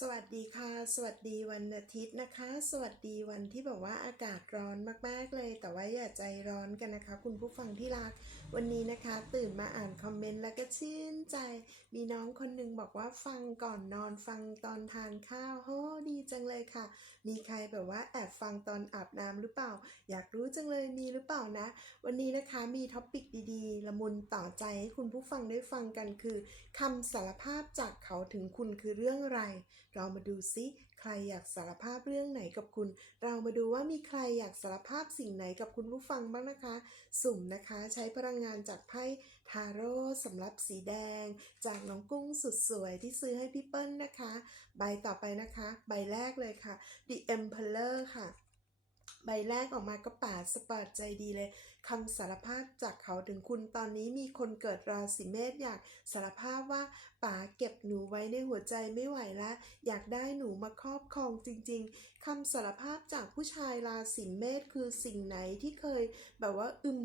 สวัสดีค่ะ สวัสดีวันอาทิตย์นะคะ สวัสดีวันที่แบบว่าอากาศร้อนมากๆเลย แต่ว่าอย่าใจร้อนกันนะคะ คุณผู้ฟังที่รัก วันนี้นะคะ ตื่นมาอ่านคอมเมนต์แล้วก็ชื่นใจ มีน้องคนหนึงบอกว่าฟังก่อนนอนฟังตอนทานข้าวโหดีจังเลยค่ะ มีใครแบบว่าแอบฟังตอนอาบน้ำหรือเปล่า อยากรู้จังเลยมีหรือเปล่านะ วันนี้นะคะมีท็อปิกดีๆ ละมุนต่อใจให้คุณผู้ฟังได้ฟังกันคือคำสารภาพจากเขาถึงคุณคือเรื่องอะไรเรามาดูซิใครอยากสารภาพเรื่องไหนกับคุณ เรามาดูว่ามีใครอยากสารภาพสิ่งไหนกับคุณผู้ฟังบ้างนะคะ สุ่มนะคะใช้พลังงานจากไพ่ทาโร่สำหรับสีแดง จากน้องกุ้งสุดสวยที่ซื้อให้พี่เปิ้ลนะคะ ใบต่อไปนะคะ ใบแรกเลยค่ะ The Emperor ค่ะ ใบแรกออกมาก็ป่าสปอร์ตใจดีเลยคำสารภาพจากเขาถึงคุณตอนนี้มีคนเกิดราศีเมษอยากสารภาพว่าป๋าเก็บหนูไว้ในหัวใจไม่ไหวแล้วอยากได้หนูมาครอบครองจริง ๆคำสารภาพจากผู้ชายราศีเมษคือสิ่งไหนที่เคยแบบว่าอึม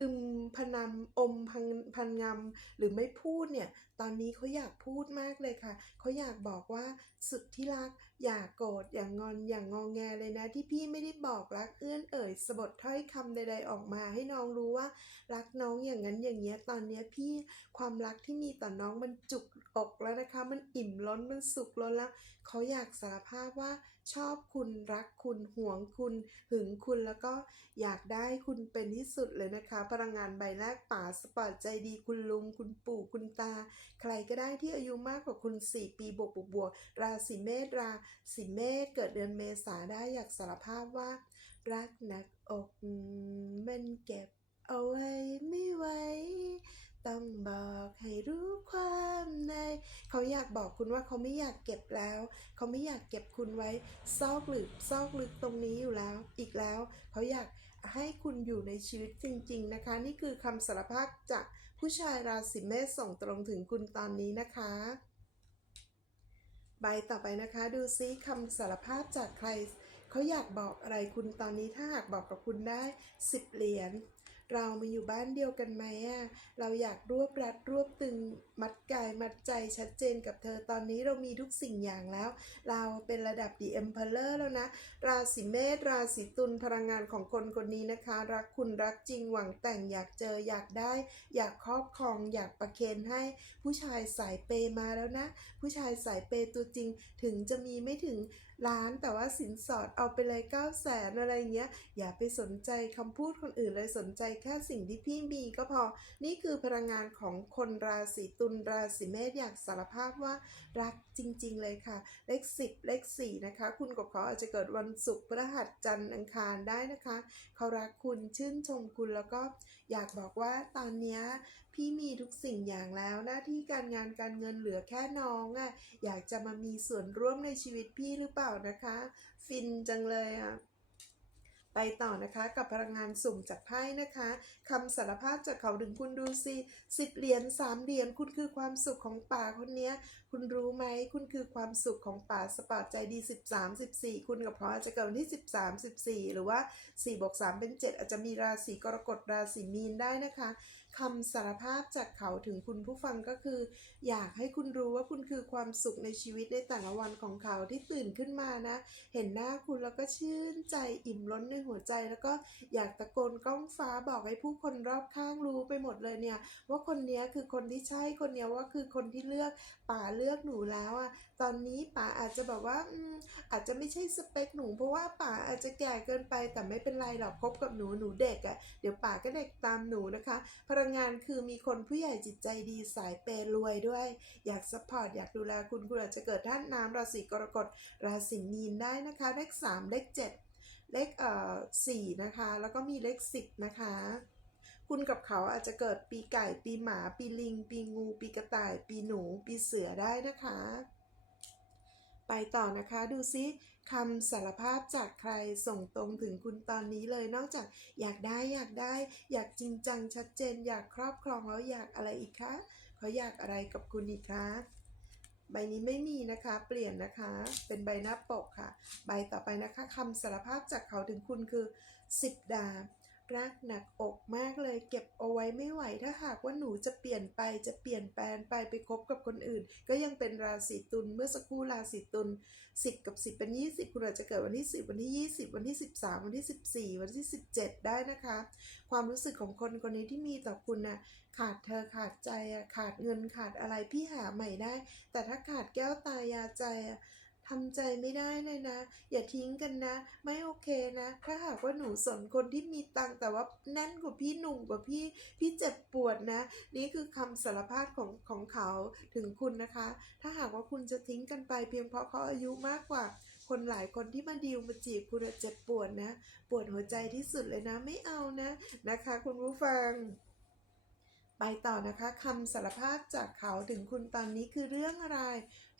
อึมพนำอมพันพันงำหรือไม่พูดเนี่ยตอนนี้เขาอยากพูดมากเลยค่ะเขาอยากบอกว่าสุดที่รักอย่าโกรธอย่างงอนอย่างงองแงเลยนะ ที่พี่ไม่ได้บอกรักเอื้อนเอ่ยสะบดถ้อยคำใด ๆออกมา ให้น้องรู้ว่ารักน้องอย่างนั้นอย่างเงี้ยตอนเนี้ยพี่ความรักที่มีต่อน้องมันจุกอกแล้วนะคะ มันอิ่มล้นมันสุกล้นแล้วเขาอยากสารภาพว่าชอบคุณรักคุณห่วงคุณหึงคุณแล้วก็อยากได้คุณเป็นที่สุดเลยนะคะพลังงานใบแรกป่าสปอร์ตใจดีคุณลุง คุณปู่คุณตา ใครก็ได้ที่อายุมากกว่าคุณ 4 ปีบวกบวกบวกราศีเมษราศีเมษเกิดเดือนเมษาได้อยากสารภาพว่า รักหนักอกมันเก็บเอาไว้ไม่ไหวต้องบอกให้รู้ความใน เขาอยากบอกคุณว่าเขาไม่อยากเก็บแล้ว เขาไม่อยากเก็บคุณไว้ ซอกหรือซอกลึกตรงนี้อยู่แล้ว อีกแล้ว เขาอยาก ให้คุณอยู่ในชีวิตจริง ๆ นะคะ นี่คือคำสารภาพจากผู้ชายราศีเมษส่งตรงถึงคุณตอนนี้นะคะ ใบต่อไปนะคะ ดูซิคำสารภาพจากใคร เขาอยากบอกอะไรคุณตอนนี้ถ้าหากบอกกับคุณได้ 10 เหรียญ เรามาอยู่บ้านเดียวกันไหมอะเราอยากรวบรัดรวบตึงมัดกายมัดใจชัดเจนกับเธอตอนนี้เรามีทุกสิ่งอย่างแล้ว เราเป็นระดับ The Emperor แล้วนะ ราศีเมษราศีตุลพลังงานของคนคนนี้นะคะ รักคุณรักจริงหวังแต่งอยากเจออยากได้ อยากครอบครอง อยากประเคนให้ ผู้ชายสายเปมาแล้วนะ ผู้ชายสายเปตัวจริงถึงจะมีไม่ถึง ล้านแต่ว่าสินสอดเอาไปเลย9ก้าแสนอะไรเงี้ย อย่าไปสนใจคำพูดคนอื่นเลยสนใจแค่สิ่งที่พี่มีก็พอ นี่คือพลังงานของคนราศีตุลราศีเมษอยากสารภาพว่ารักจริง ๆ เลยค่ะ เลข 10 เลข 4 นะคะ คุณกับเขาอาจจะเกิดวันศุกร์พฤหัสจันทร์อังคารได้นะคะ เขารักคุณชื่นชมคุณแล้วก็อยากบอกว่าตอนนี้ พี่มีทุกสิ่งอย่างแล้วหน้าที่การงานการเงินเหลือแค่น้องอะ่ะอยากจะมามีส่วนร่วมในชีวิตพี่หรือเปล่านะคะ ฟินจังเลยอะไปต่อนะคะกับพลังงานสุ่มจากไพ่นะคะคำสารภาพจากเขาถึงคุณดูสิสิบเหรียญสามเหรียญคุณคือความสุขของป่าคนเนี้ยคุณรู้ไหมคุณคือความสุขของป่าสปอร์ตใจดี13 14 คุณกับเขาอาจจะเกิดวันที่ 13 14 หรือว่า4บวก3เป็น 7 อาจจะมีราศีกรกฎราศีมีนได้นะคะ คำสารภาพจากเขาถึงคุณผู้ฟังก็คือ อยากให้คุณรู้ว่าคุณคือความสุขในชีวิตในแต่ละวันของเขาที่ตื่นขึ้นมานะ เห็นหน้าคุณแล้วก็ชื่นใจอิ่มล้นในหัวใจ แล้วก็อยากตะโกนก้องฟ้าบอกให้ผู้คนรอบข้างรู้ไปหมดเลยเนี่ย ว่าคนนี้คือคนที่ใช่คนเนี้ยว่าคือคนที่เลือกป่าเลือกหนูแล้วอะตอนนี้ป่าอาจจะแบบว่าอืมอาจจะไม่ใช่สเปคหนูเพราะว่าป่าอาจจะแก่เกินไปแต่ไม่เป็นไรหรอกคบกับหนูหนูเด็กอะเดี๋ยวป่าก็เด็กตามหนูนะคะพลังงานคือมีคนผู้ใหญ่จิตใจดีสายเปย์รวยด้วย อยากซัพพอร์ตอยากดูแลคุณคุณอาจจะเกิดท่านน้ำราศีกรกฎราศีมีนได้นะคะ เลขสามเลขเจ็ดเลขเอ่อสี่นะคะ แล้วก็มีเลขสิบนะคะ คุณกับเขาอาจจะเกิดปีไก่ ปีหมา ปีลิง ปีงู ปีกระต่าย ปีหนู ปีเสือได้นะคะ ไปต่อนะคะดูซิคำสารภาพจากใครส่งตรงถึงคุณตอนนี้เลยนอกจากอยากได้อยากได้ อยากจริงจังชัดเจน อยากครอบครองแล้วอยากอะไรอีกคะเขาอยากอะไรกับคุณอีกคะใบนี้ไม่มีนะคะ เปลี่ยนนะคะ เป็นใบหน้าปกค่ะ ใบต่อไปนะคะคำสารภาพจากเขาถึงคุณคือ 10 ดาบ รักหนักอกมากเลย เก็บเอาไว้ไม่ไหวถ้าหากว่าหนูจะเปลี่ยนไปจะเปลี่ยนแปลงไปไปคบกับคนอื่น ก็ยังเป็นราศีตุลเมื่อสักครู่ราศีตุลสิบกับสิบเป็นยี่สิบคุณอาจจะเกิดวันที่สิบวันที่ยี่สิบวันที่สิบสามวันที่สิบสี่วันที่สิบเจ็ดได้นะคะ ความรู้สึกของคนคนนี้ที่มีต่อคุณนะขาดเธอขาดใจอะขาดเงินขาดอะไรพี่หาใหม่ได้ แต่ถ้าขาดแก้วตายาใจอะ ทำใจไม่ได้เลยนะ อย่าทิ้งกันนะ ไม่โอเคนะ ถ้าหากว่าหนูสนคนที่มีตังค์แต่ว่าแน่นกว่าพี่หนุ่มกว่าพี่ พี่เจ็บปวดนะ นี่คือคำสารภาพของของเขาถึงคุณนะคะ ถ้าหากว่าคุณจะทิ้งกันไปเพียงเพราะเขาอายุมากกว่า คนหลายคนที่มาดีลมาจีบคุณอะเจ็บปวดนะ ปวดหัวใจที่สุดเลยนะ ไม่เอานะนะคะ คุณผู้ฟังไปต่อนะคะคำสารภาพจากเขาถึงคุณตอนนี้คือเรื่องอะไร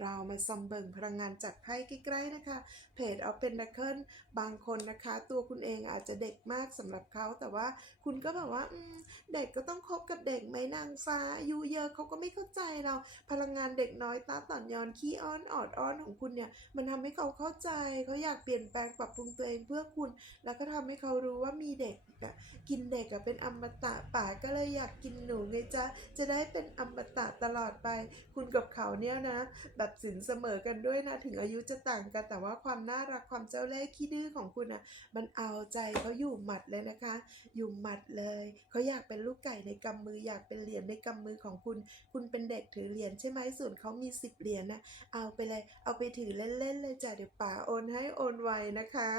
เรามาซอมเบิงพลังงานจากไพ่ใกล้ๆนะคะ เพจเอาเป็นดักเคิลบางคนนะคะ ตัวคุณเองอาจจะเด็กมากสำหรับเขาแต่ว่าคุณก็แบบว่าเด็กก็ต้องคบกับเด็กไหมนางฟ้าอายุเยอะเขาก็ไม่เข้าใจเราพลังงานเด็กน้อยตาต่อนยอนขี้อ้อนออดอ้อนของคุณเนี่ย มันทำให้เขาเข้าใจเขาอยากเปลี่ยนแปลงปรับปรุงตัวเองเพื่อคุณ แล้วก็ทำให้เขารู้ว่ามีเด็กอะกินเด็กอะเป็นอมตะป่าก็เลยอยากกินหนูไงจ๊ะจะได้เป็นอมตะตลอดไป คุณกับเขาเนี่ยนะแบบสินเสมอกันด้วยนะ ถึงอายุจะต่างกัน แต่ว่าความน่ารักความเจ้าเล่ห์ขี้ดื้อของคุณอะมันเอาใจเขาอยู่หมัดเลยนะคะ อยู่หมัดเลยเขาอยากเป็นลูกไก่ในกำมืออยากเป็นเหรียญในกำมือของคุณ คุณเป็นเด็กถือเหรียญใช่ไหมส่วนเขามีสิบเหรียญนะเอาไปเลย เอาไปถือเล่นๆเลยจ้ะเดี๋ยวป๋าโอนให้โอนไวนะคะ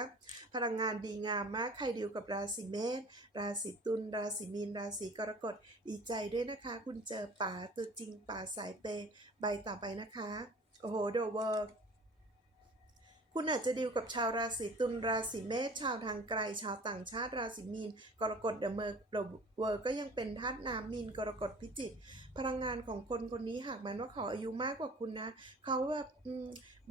พลังงานดีงามมากใครดีลกับราศีเมษราศีตุลราศีมีนราศีกรกฎดีใจด้วยนะคะ คุณเจอป๋าตัวจริงป๋าสายเปย์ใบต่อไปนะคะ โอ้โหเดอะเวิร์คุณอาจจะดีลกับชาวราศีตุลราศีเมษชาวทางไกล ชาวต่างชาติราศีมีน กรกฎเดอะเมอร์เดอะเวอร์ก็ยังเป็นธาตุน้ำมีนกรกฎพิจิกพลังงานของคนคนนี้หากมันว่าเขาอายุมากกว่าคุณนะ เขาแบบอ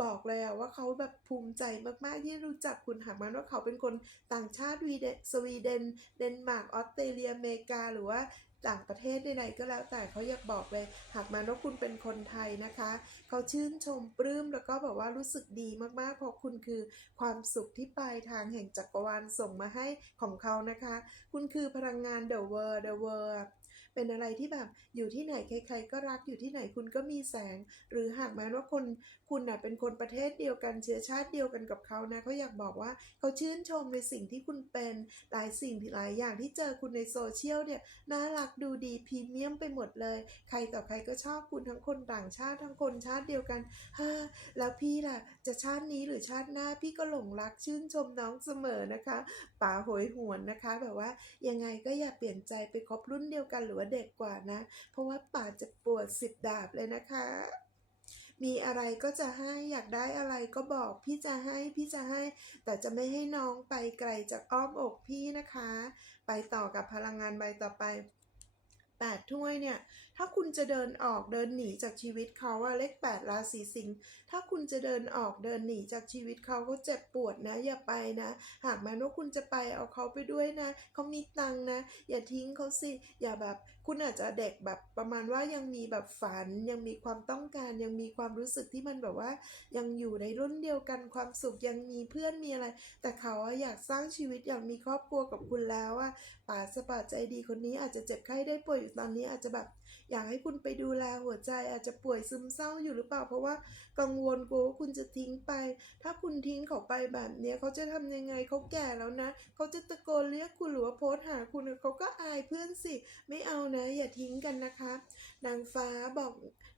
บอกเลยอะว่าเขาแบบภูมิใจมากๆที่รู้จักคุณหากมันว่าเขาเป็นคนต่างชาติวีเดนสวีเดน เดนมาร์กออสเตรเลียอเมริกาหรือว่า ต่างประเทศใดๆก็แล้วแต่เขาอยากบอกเลย หากมานว่าคุณเป็นคนไทยนะคะ เขาชื่นชมปลื้มแล้วก็แบบว่ารู้สึกดีมากๆ เพราะคุณคือความสุขที่ปลายทางแห่งจักรวาลส่งมาให้ของเขานะคะ คุณคือพลังงาน The World The World เป็นอะไรที่แบบอยู่ที่ไหนใคร ๆ ก็รักอยู่ที่ไหนคุณก็มีแสง หรือหากแม้ว่าคนคุณน่ะเป็นคนประเทศเดียวกันเชื้อชาติเดียวกันกับเขานะเขาอยากบอกว่าเขาชื่นชมในสิ่งที่คุณเป็นหลายสิ่งหลายอย่างที่เจอคุณในโซเชียลเนี่ยน่ารักดูดีพรีเมียมไปหมดเลย ใครต่อใครก็ชอบคุณทั้งคนต่างชาติทั้งคนชาติเดียวกันฮ่าแล้วพี่ล่ะ จะชาตินี้หรือชาติหน้าพี่ก็หลงรักชื่นชมน้องเสมอนะคะป๋าโหยหวนนะคะ แบบว่ายังไงก็อย่าเปลี่ยนใจไปคบรุ่นเดียวกันหรือว่าเด็กกว่านะ เพราะว่าป๋าจะปวดสิบดาบเลยนะคะมีอะไรก็จะให้อยากได้อะไรก็บอกพี่จะให้พี่จะให้ แต่จะไม่ให้น้องไปไกลจากอ้อมอกพี่นะคะ ไปต่อกับพลังงานใบต่อไป แปดถ้วยเนี่ย ถ้าคุณจะเดินออกเดินหนีจากชีวิตเขาอะเลขแปดราศีสิงห์ถ้าคุณจะเดินออกเดินหนีจากชีวิตเขาก็เจ็บปวดนะ อย่าไปนะ หากแม้ว่าคุณจะไปเอาเขาไปด้วยนะ เขามีตังนะ อย่าทิ้งเขาสิ อย่าแบบ คุณอาจจะเด็กแบบประมาณว่ายังมีแบบฝัน ยังมีความต้องการ ยังมีความรู้สึกที่มันแบบว่า ยังอยู่ในรุ่นเดียวกันความสุขยังมีเพื่อนมีอะไร แต่เขาอยากสร้างชีวิตอยากมีครอบครัวกับคุณแล้วอะป่าสปาใจดีคนนี้อาจจะเจ็บไข้ได้ป่วยอยู่ตอนนี้อาจจะแบบ อยากให้คุณไปดูแลหัวใจอาจจะป่วยซึมเศร้าอยู่หรือเปล่า เพราะว่ากังวลกลัวว่าคุณจะทิ้งไป ถ้าคุณทิ้งเขาไปแบบเนี้ยเขาจะทำยังไงเขาแก่แล้วนะเขาจะตะโกนเรียกคุณหรือว่าโพสหาคุณเขาก็อายเพื่อนสิ ไม่เอานะ อย่าทิ้งกันนะคะ นางฟ้าบอก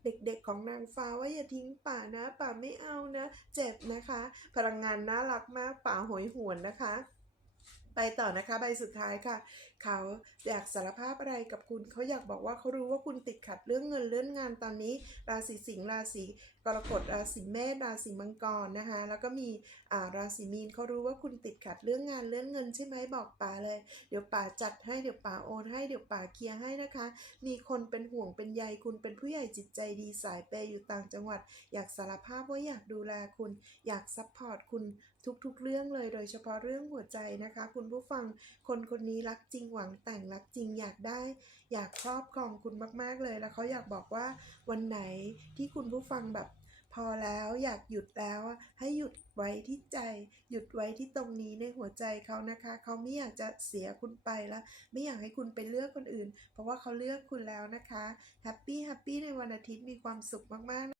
เด็กๆของนางฟ้าว่าอย่าทิ้งป่านะ ป่าไม่เอานะ เจ็บนะคะ พลังงานน่ารักมากป่าโหยหวนนะคะ ไปต่อนะคะใบสุดท้ายค่ะ เขาอยากสารภาพอะไรกับคุณ เขาอยากบอกว่าเขารู้ว่าคุณติดขัดเรื่องเงินเรื่องงานตอนนี้ ราศีสิงห์ราศีกรกฎราศีเมษราศีมังกรนะคะแล้วก็มีอ่าราศีมีนเขารู้ว่าคุณติดขัดเรื่องงานเรื่องเงินใช่ไหมบอกป่าเลย เดี๋ยวป่าจัดให้เดี๋ยวป่าโอนให้เดี๋ยวป่าเคลียร์ให้นะคะ มีคนเป็นห่วงเป็นใยคุณเป็นผู้ใหญ่จิตใจดีสายเปยอยู่ต่างจังหวัด อยากสารภาพว่าอยากดูแลคุณอยากซัพพอร์ตคุณทุกๆเรื่องเลย โดยเฉพาะเรื่องหัวใจนะคะ คุณผู้ฟังคนคนนี้รักจริงหวังแต่งรักจริงอยากได้ อยากครอบครองคุณมาก ๆเลยแล้วเขาอยากบอกว่าวันไหนที่คุณผู้ฟังแบบ อแล้วอยากหยุดแล้วอะให้หยุดไว้ที่ใจ หยุดไว้ที่ตรงนี้ในหัวใจเขานะคะ เขาไม่อยากจะเสียคุณไปแล้ว ไม่อยากให้คุณไปเลือกคนอื่น เพราะว่าเขาเลือกคุณแล้วนะคะแฮปปี้แฮปปี้ในวันอาทิตย์มีความสุขมากๆ